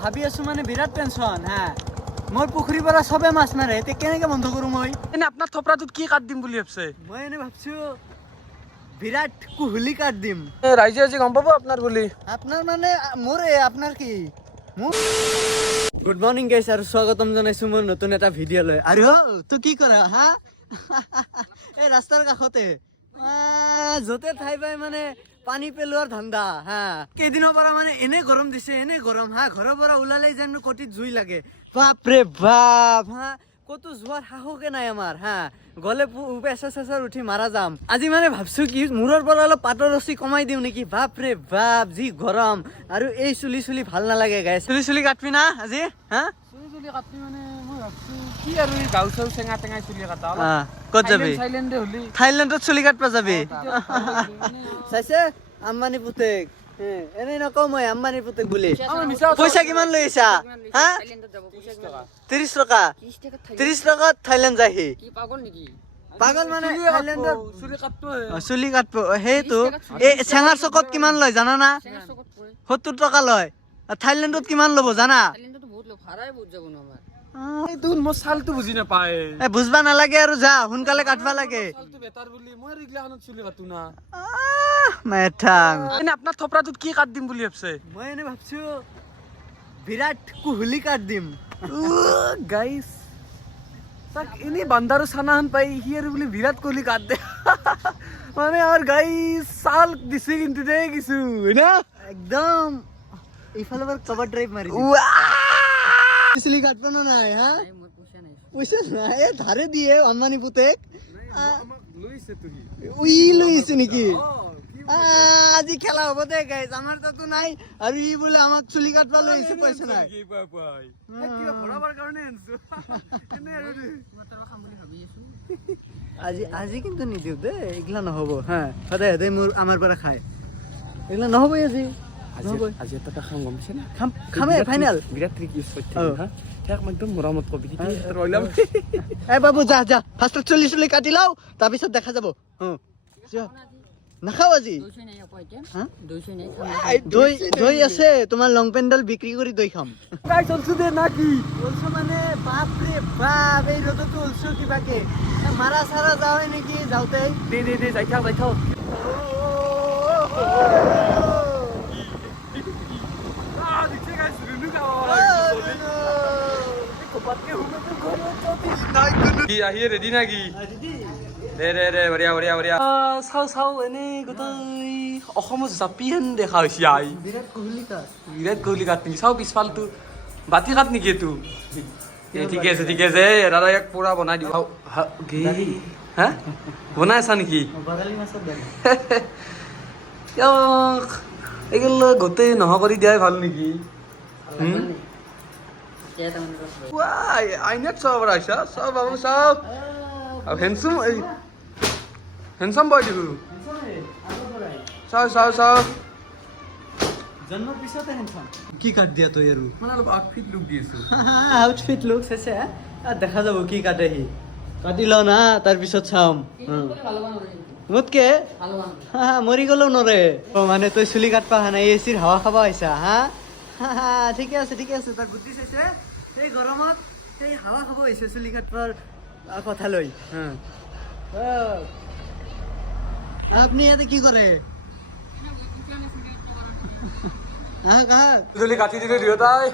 ভাবি আছো মানে বিৰাট টেনচন হা মোৰ পুখুৰীৰ পৰা সবে মাছ মাৰে তে কেনেকে বন্ধ কৰো মই এনে আপোনাৰ থপৰাটোত কি কাট দিম বুলি ভাবছে মই এনে ভাবছো বিৰাট কুহুলি কাট দিম ৰাইজে আজি গম পাব আপোনাৰ বুলি আপোনাৰ মানে মোৰ আপোনাৰ কি গুড মৰ্নিং গাইছ আৰু স্বাগতম জনাইছো মোৰ নতুন এটা ভিডিঅ' লৈ আৰু তো কি কৰা হা এই ৰাস্তাৰ কাষতে য'তে ঠাই পাই মানে পানী পেলোৱাৰ ধান্দা হা কেইদিনৰ পৰা মানে এনে গৰম দিছে এনে গৰম হা ঘৰৰ পৰা ওলালেই যেন কটিত জুই লাগে বাপৰে বাপ হা কতো যোৱাৰ সাহসে নাই আমাৰ হা গলে প্ৰেছাৰ চেছাৰ উঠি মাৰা যাম আজি মানে ভাবছো কি মূৰৰ পৰা অলপ পাতৰ ৰচি কমাই দিওঁ নেকি বাপৰে বাপ যি গৰম আৰু এই চুলি ভাল নালাগে গাইছ চুলি কাটবি না আজি হা চুলি কাটবি মানে মই ভাবছো কি আৰু এই গাউ চাউ চেঙা টেঙাই চুলি কাটা ক'ত যাবি থাইলেণ্ডে হলি থাইলেণ্ডত চুলি কাটবা যাবি চাইছে আম্বানী পুতেক এনেই নকওঁ মই আম্বানী পুতেক বুলি পইচা কিমান লৈ আহিছা হা 30 টকা 30 টকাত থাইলেণ্ড যায় সি পাগল মানে থাইলেণ্ডত চুলি কাটব সেইটো এই চেঙাৰ চকত কিমান লয় জানা না 70 টকা লয় থাইলেণ্ডত কিমান ল'ব জানা মোৰ চালটো বুজি নাপায় বুজবা নালাগে আৰু যা সোনকালে কাটবা লাগে চুলি কাটো না মেঠাং এনে আপোনাৰ থপৰাটোত কি কাট দিম বুলি ভাবছে মই এনে ভাবছো বিৰাট কুহুলি কাট দিম গাইস তাক এনে বান্দাৰো চানাহান পাই সি আৰু বুলি বিৰাট কোহলি কাট দে মানে আৰ গাইস চাল দিছে কিন্তু দে কিছু না একদম ইফালে বৰ কভাৰ ড্ৰাইভ মাৰি চুলি কাটব না নাই হা পইচা নাই ধাৰে দিয়ে আম্বানী পুতেক উই লৈছে নেকি আজি খেলা হ'ব দে গাইজ আমাৰ তাতো নাই আৰু ই বোলে আমাক চুলি কাটবা লৈছে পইচা নাই আজি কিন্তু নিদিও দে এইগিলা নহ'ব হা সদায় সদায় মোৰ আমাৰ পৰা খায় এইগিলা নহ'বই আজি আজি এটা খাম গম পাইছে না খামে ফাইনেল বিৰাট ট্ৰিক ইউজ কৰিছে হা তাক মই একদম মৰমত কবি ৰইলাম এ বাবু যা ফাৰ্ষ্টত চুলি কাটি লও তাৰপিছত দেখা যাব নাখাও আজি দৈ আছে তোমাৰ লং পেণ্ডাল বিক্ৰী কৰি দৈ খাম কাই চলছো দে না কি বলছো মানে বাপৰে বাপ এই ৰ'দতো ওলছো কিবাকে মাৰা চাৰা যাওঁ নেকি যাওঁতে দে যাই থাক আহি ৰেডি নাকি দে বঢ়িয়া চাও এনে গোটেই অসমত জাপিহেন দেখা হৈছে আই বিৰাট কোহলি কাট নেকি চাও পিছফালটো বাতি কাট নেকি এইটো ঠিকে আছে দাদা ইয়াক পুৰা বনাই দিব হা বনাই আছা নেকি এইগুলো গোটেই নোহোৱা কৰি দিয়াই ভাল নেকি আইনাত চাব আহিছা চাও বাবু চাও হেণ্ডচাম বয় দেখো চাও জন্মৰ পিছতে হেনচাম কি কাট দিয়া তই আৰু মানে অলপ আউটফিট লুক দি আছো আউটফিট লুক চাইছে দেখা যাব কি কাটে সি কাটি লওঁ না তাৰপিছত চাম মোতকে মৰি গ'লেও নৰে মানে তই চুলি কাটবা অহা নাই এচিৰ হাৱা খাব আহিছা হা ঠিকে আছে তাৰ বুদ্ধি চাইছে এই গৰমত সেই হাৱা খাব আহিছে চুলি কাটবাৰ কথা লৈ আপুনি ইয়াতে কি কৰে চুলি কাটি দিলে দুয়োটাই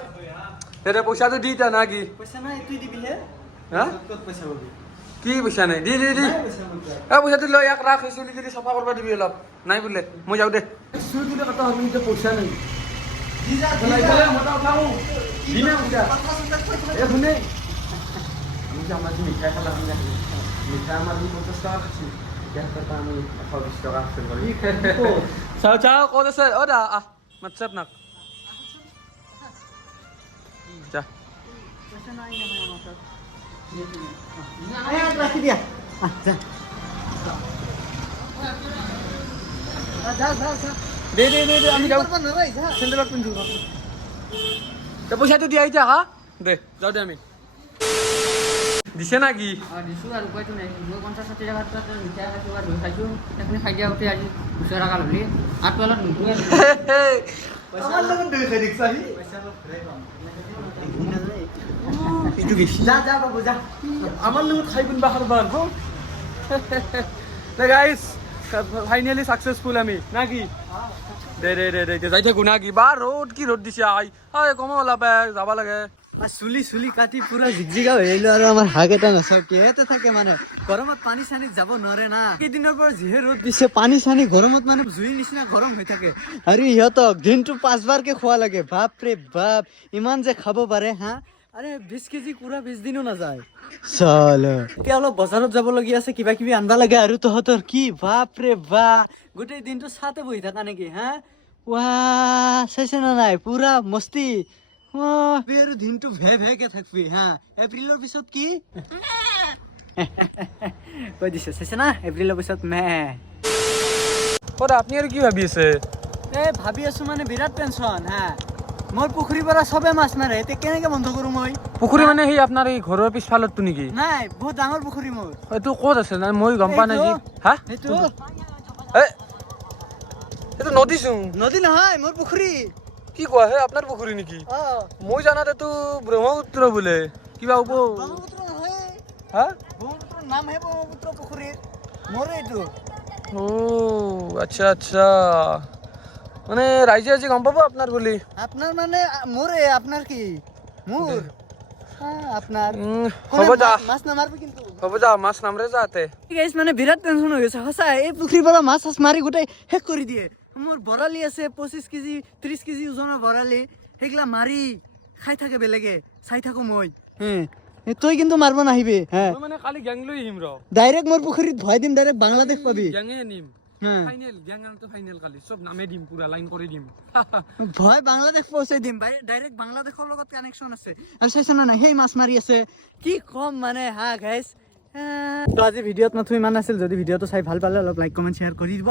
তেতিয়া পইচাটো দি এতিয়া না কি পইচা নাই তুই দিবিহে হা ক'ত পইচা পাবি কি পইচা নাই দি পইচাটো লৈ ইয়াক ৰাখ চুলি যদি চাফা কৰিব দিবি অলপ নাই বোলে মই যাওঁ দে চুলি তুলি কটা হ'লে এতিয়া পইচা নাই মিঠাই খালা মিঠাই আমাৰ 50 টকা খাইছোঁ আমি 120 টকা চাও ক'ত আছে অ' দা আহ মাতছাপ নাক যা ৰাখি দিয়া দে আমি যাওঁ চেণ্ডেলত পিন্ধো পইচাটো দিয়া এতিয়া হা দে যাওঁ দে আমি দিছে না কি দিছোঁ আৰু উপায়টো নাই মই 50-60 টকাত মিঠাই খাইছোঁ আৰু দৈ খাইছোঁ সেইখিনি খাই দিয়া উঠি আজি 200 টকা ল'লি আৰু তলত নুঠোৱে আমাৰ লগত দৈ খাই দেখিছা সি এইটো কি যা যা বাবু যা আমার লগত খাই কোনবা খারবার গো গাইস ফাইনালি সাকসেসফুল আমি নাকি দে দে দে দে যাই থাকো নাকি বা রোড কি রোড দিছে আই আই কমা ওলাবে যাবা লাগে চুলি চুলি কাটি পুৰা জিগজিগা হৈ আহিলো আৰু আমাৰ হাগ এটা নাচাও কিহেতে থাকে মানে গৰমত পানী চানীত যাব নোৱাৰে না কেইদিনৰ পৰা যিহে ৰ'দ দিছে পানী চানী গৰমত মানে জুইৰ নিচিনা গৰম হৈ থাকে আৰু ইহঁতক দিনটো 5 বাৰকে খোৱা লাগে বাপৰে বাপ ইমান যে খাব পাৰে হা আৰে 20 কেজি পুৰা 20 দিনো নাযায় চলো এতিয়া অলপ বজাৰত যাবলগীয়া আছে কিবা কিবি আনবা লাগে আৰু তহঁতৰ কি বাপৰে বাপ গোটেই দিনটো চাতে বহি থাকা নেকি হা ৱা চাইছে না নাই পুৰা মস্তি আৰু দিনটো ভে ভেকে থাকবি হা এপ্ৰিলৰ পিছত কি কৈ দিছে চাইছে না এপ্ৰিলৰ পিছত মে ওৰা আপনি আৰ কি ভাবি আছে ভাবি আছো মানে বিৰাট টেনচন হা মোৰ পুখুৰীৰ পৰা চবে মাছ মাৰে এতিয়া কেনেকে বন্ধ কৰো মই পুখুৰী মানে সেই আপোনাৰ এই ঘৰৰ পিছফালতটো নেকি নাই বহুত ডাঙৰ পুখুৰী মোৰ এইটো ক'ত আছে নাই মই গম পোৱা নাই যি হা সেইটো এইটো নদী চোন নদী নহয় মোৰ পুখুৰী কি কোৱা হে আপোনাৰ পুখুৰী নেকি মই জানাত এইটো ব্ৰহ্মপুত্ৰ বোলে কিবা হ'ব ব্ৰহ্মপুত্ৰ নহয় হা ব্ৰহ্মপুত্ৰৰ নামহে ব্ৰহ্মপুত্ৰ পুখুৰী মোৰ এইটো ও আচ্ছা আচ্ছা মানে ৰাইজে আজি গম পাব আপোনাৰ বুলি আপোনাৰ মানে মোৰে আপোনাৰ কি মোৰ আপোনাৰ হ'ব যা মাছ নামাৰবি কিন্তু হ'ব যা মাছ নামৰে যাতে গাইছ মানে বিৰাট টেনচন হৈ গৈছে সঁচা এই পুখুৰীৰ পৰা মাছ চাছ মাৰি গোটেই শেষ কৰি দিয়ে মোৰ বৰালি আছে 25 কেজি 30 কেজি ওজনৰ বৰালি সেইগিলা মাৰি খাই থাকে বেলেগে চাই থাকো মই তই কিন্তু মাৰিব নাহিবি মই মানে কালি গ্যাং লৈ আহিম ৰ ডাইৰেক্ট মোৰ পুখুৰীত ভৰাই দিম ডাইৰেক্ট বাংলাদেশ পাবি গ্যাঙে নিম ফাইনাল গ্যাং আনটো ফাইনাল কালি সব নামে দিম পুৰা লাইন কৰি দিম ভয় বাংলাদেশ পৌঁছাই দিম ডাইৰেক্ট বাংলাদেশৰ লগত কানেকশ্যন আছে আৰু চাইছা না নাই সেই মাছ মাৰি আছে কি কম মানে হা গাইছ তো আজি ভিডিঅ'ত মাথো ইমান আছিল যদি ভিডিঅ'টো চাই ভাল পালে অলপ লাইক কমেণ্ট শ্বেয়াৰ কৰি দিব